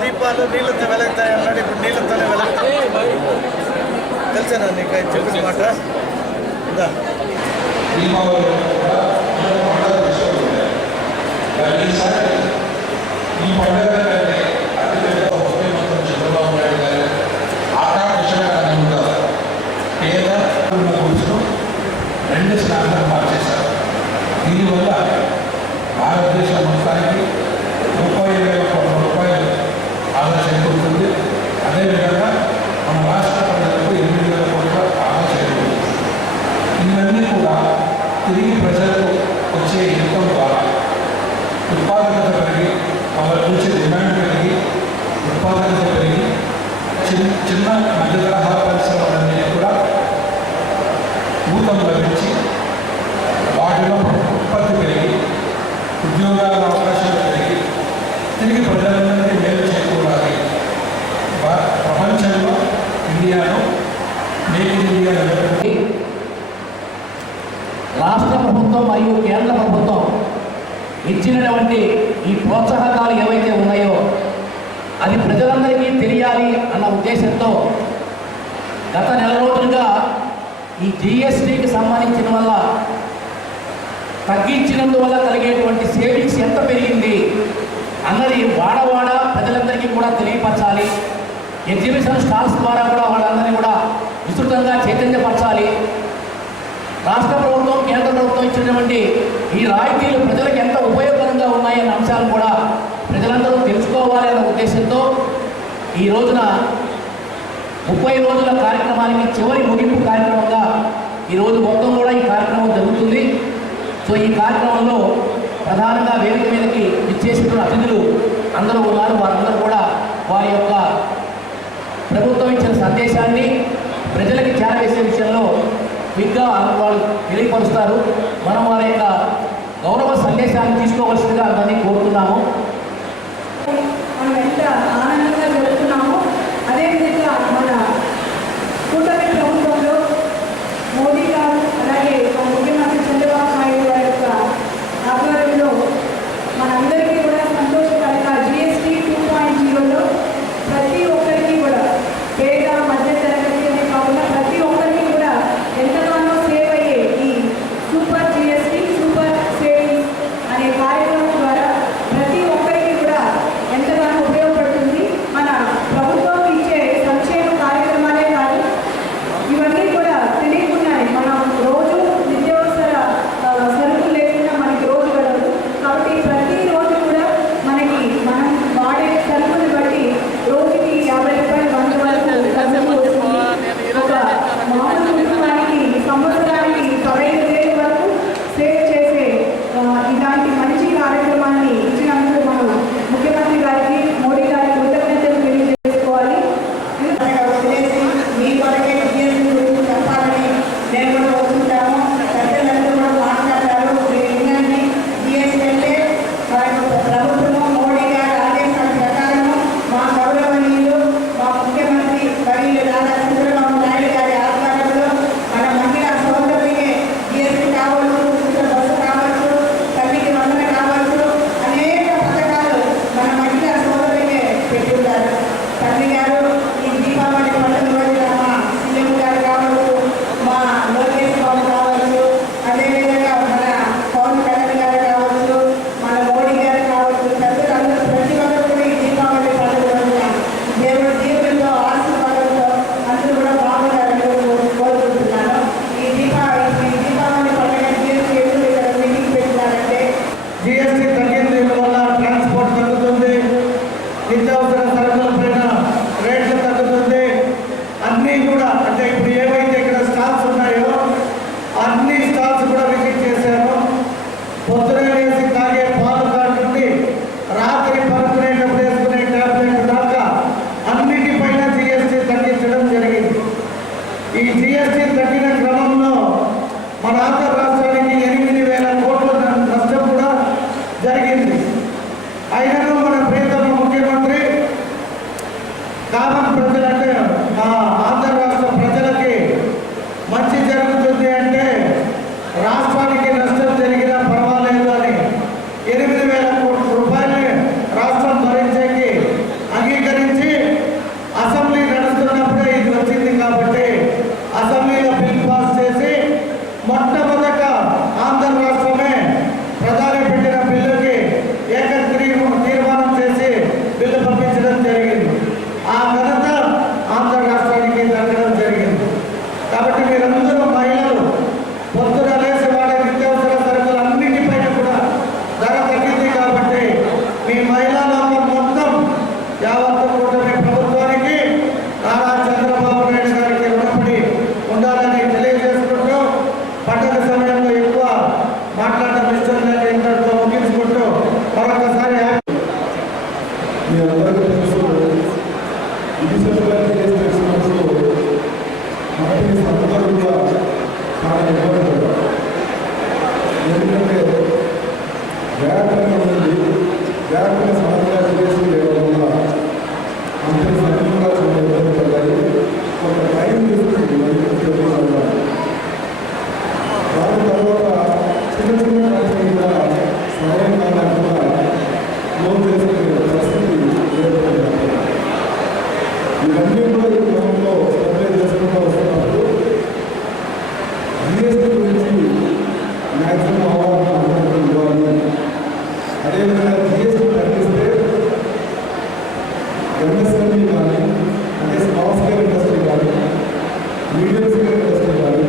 దీపాలు నీళ్ళతో వెలుగుతాయి అన్నాడు. ఇప్పుడు నీళ్ళతోనే వెలుగుతాయి. తెలుసా నీకు చెప్పిన మాట? ఈ పండుగ చంద్రబాబు నాయుడు గారు ఆకాంక్షగా పేద కూర్చుని 2 స్నానాలు మార్చేశారు. దీనివల్ల భారతదేశం మొత్తానికి 30,000 కోట్ల రూపాయలు ఆదా చేకూరుతుంది. అదేవిధంగా మన రాష్ట్ర ప్రజలకు 8,000 కోట్ల ఆదా చేకూరుతుంది. ఇవన్నీ కూడా తిరిగి ప్రజలకు వచ్చే ఇన్కమ్ ద్వారా ఉత్పాదకత పెరిగి వాళ్ళ నుంచి డిమాండ్ పెరిగి ఉత్పాదకత పెరిగి చిన్న మధ్య తరహా పరిశ్రమలన్నీ కూడా ఊతం లభించి వాటిలో ఉత్పత్తి పెరిగి ఉద్యోగాల అవకాశాలు పెరిగి తిరిగి ప్రజలందరికీ మేలు చేకూరాలి. ప్రపంచంలో ఇండియాను మేక్ ఇన్ ఇండియా రాష్ట్ర ప్రభుత్వం మరియు కేంద్ర ప్రభుత్వం ఇచ్చినటువంటి ఈ ప్రోత్సాహకాలు ఏవైతే ఉన్నాయో అది ప్రజలందరికీ తెలియాలి అన్న ఉద్దేశంతో గత నెల రోజులుగా ఈ జిఎస్టీకి సంబంధించిన వల్ల తగ్గించినందువల్ల కలిగేటువంటి సేవింగ్స్ ఎంత పెరిగింది అన్నది వాడవాడ ప్రజలందరికీ కూడా తెలియపరచాలి. ఎగ్జిబిషన్ స్టాల్స్ ద్వారా కూడా వాళ్ళందరినీ కూడా విస్తృతంగా చైతన్యపరచాలి. రాష్ట్ర ప్రభుత్వం కేంద్ర ప్రభుత్వం ఇచ్చినటువంటి ఈ రాయితీలు ప్రజలకు ఎంత ఉపయోగకరంగా ఉన్నాయన్న అంశాలు కూడా ప్రజలందరూ తెలుసుకోవాలి అన్న ఉద్దేశంతో ఈ రోజున 30 రోజుల కార్యక్రమానికి చివరి ముగింపు కార్యక్రమంగా ఈరోజు మొత్తం కూడా ఈ కార్యక్రమం జరుగుతుంది. సో ఈ కార్యక్రమంలో ప్రధానంగా వేదిక మీదకి ఇచ్చేసిన అతిథులు అందరూ ఉన్నారు. వారందరూ కూడా వారి యొక్క ప్రభుత్వం ఇచ్చిన సందేశాన్ని ప్రజలకి చేరవేసే విషయంలో క్విక్గా వాళ్ళు తెలియపరుస్తారు. మనం వారి యొక్క గౌరవ సందేశాన్ని తీసుకోవాల్సిందిగా అందరినీ కోరుతున్నాము. మనం ఎంత ఆనందంగా జరుగుతున్నాము. అదేవిధంగా మన కూటమి ప్రభుత్వంలో మోడీ గారు అలాగే ముఖ్యమంత్రి చంద్రబాబు నాయుడు గారి యొక్క ఆధ్వర్యంలో మనందరికీ కూడా సంతోషకరంగా GST 2.0లో ప్రతి ఒక్కరికి కూడా పేద మధ్య తరగతి అనే కాకుండా ప్రతి ఒక్కరికి కూడా ఎంతగానో సేవ్ అయ్యే ఈ సూపర్ GST సూపర్ సేవింగ్స్ అనే కార్యక్రమం ద్వారా ప్రతి ఒక్కరికి కూడా ఎంతగానో ఉపయోగపడుతుంది. జిఎస్టీ తగ్గిన క్రమంలో మన ఆంధ్ర రాష్ట్రానికి 8,000 కోట్ల నష్టం కూడా జరిగింది. అయినను మన ప్రియతమ ముఖ్యమంత్రి కామన్ ప్రజలంటే మా ఆంధ్ర రాష్ట్ర ప్రజలకి మంచి జరుగుతుంది అంటే రాష్ట్రానికి నష్టం జరిగినా పర్వాలేదు అని 8,000 కోట్ల రూపాయలని రాష్ట్రం భరించేకి అంగీకరించి అసెంబ్లీ నడుస్తున్నప్పుడే ఇది వచ్చింది కాబట్టి అసెంబ్లీలో బిల్ పాస్ చేసి మొట్టమొదట ఆంధ్ర రాష్ట్రమే ప్రధాని పెట్టిన బిల్లుకి తీర్మానం చేసి బిల్లు పంపించడం జరిగింది. ఆ ఘనత ఆంధ్ర రాష్ట్రానికి దక్కడం జరిగింది. కాబట్టి మీరందరూ మహిళలు పొద్దున లేసి వాడే నిత్యావసర సరుకులు అన్నింటిపైన కూడా ధర తగ్గింది కాబట్టి మీ మహిళా లోకం మొత్తం యావత్తు కూటమి ప్రభుత్వానికి నారా చంద్రబాబు నాయుడు గారికి రుణపడి ఉండాలని తెలియజేసుకుంటూ పండుగ సమయంలో ఎక్కువ మాట్లాడడం ఇష్టం లేక ఇంతటితో ముగించుకుంటూ మరొకసారి మీ అందరికీ తెలుసు ఇనిషియల్ కేసు తెచ్చినప్పుడు మనకి సందర్భం కూడా చాలా ఇబ్బంది పడ్డారు. ఎందుకంటే వ్యాట్ అనేది వ్యాట్ని సమగ్రంగా చేసి లేవడం వల్ల అంతే సమయంగా చాలా ఇబ్బంది పడ్డాయి. ఒక టైం తీసుకుంది దాని తర్వాత చిన్న చిన్న కంపెనీ కూడా సహాయం కాకుండా లోన్ చేసుకునే పరిస్థితి ఏర్పడింది. ఇవన్నీ కూడా ఈ క్రమంలో సర్వే చేసుకుంటూ వస్తున్నప్పుడు జిఎస్టీ గురించి మ్యాక్సిమం అవగాహన అందరికీ ఇవ్వాలి. అదేవిధంగా జిఎస్టీ తగ్గిస్తే ఎంఎస్ఎంఈ కానీ అంటే స్మాల్ స్కేల్ ఇండస్ట్రీ కానీ మీడియం స్కేల్ ఇండస్ట్రీ కానీ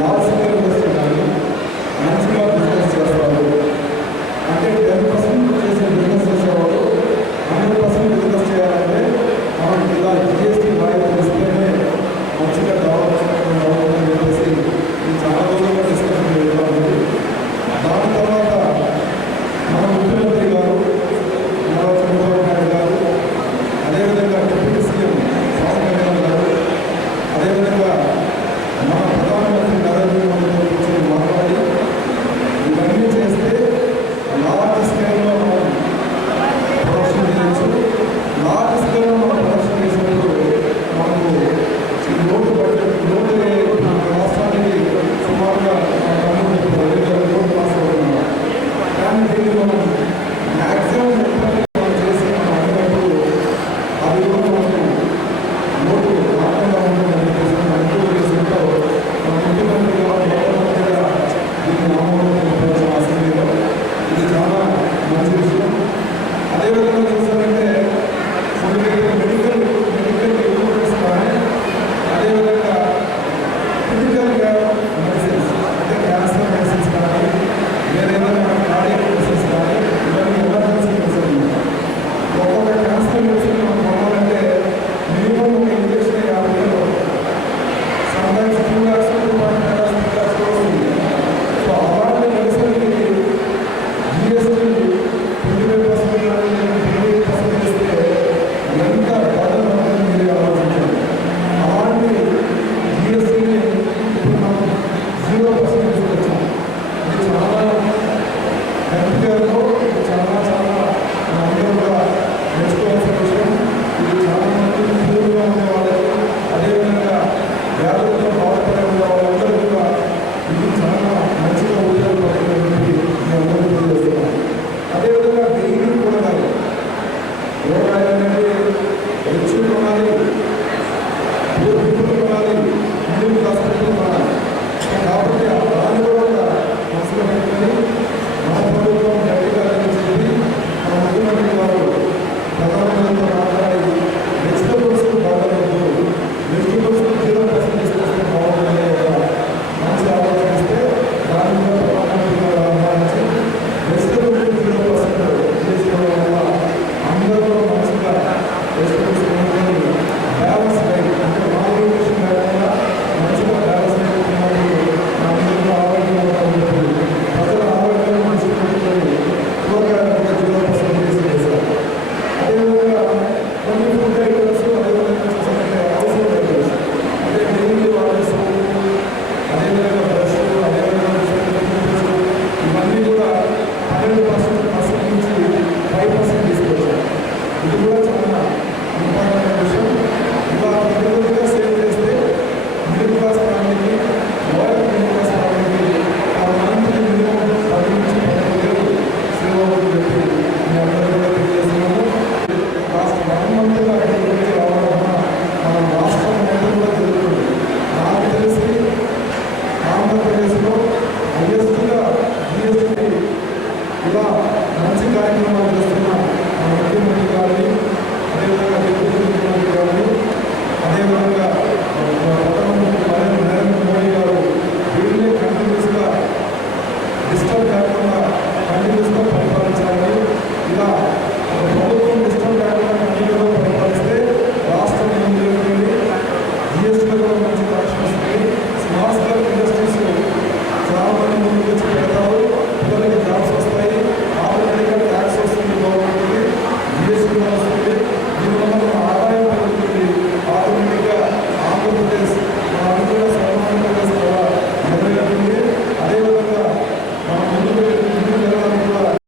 లార్జ్ స్కేల్ ఇండస్ట్రీ కానీ మంచిగా బిజినెస్ చేస్తారు. అంటే 10% చేసే బిజినెస్ చేసేవాళ్ళు 100% బిజినెస్ చేయాలంటే మనం ఇలా జిఎస్టీ రాయితీ ఇస్తేనే మంచిగా అవుతుందని చెప్పేసి ఇది చాలా రోజులుగా డిస్కషన్ జరుగుతుంది. దాని తర్వాత మన ముఖ్యమంత్రి గారు నారా చంద్రబాబు నాయుడు గారు, అదేవిధంగా డిప్యూటీ సీఎం పవన్ కళ్యాణ్ గారు, అదేవిధంగా మన ప్రధానమంత్రి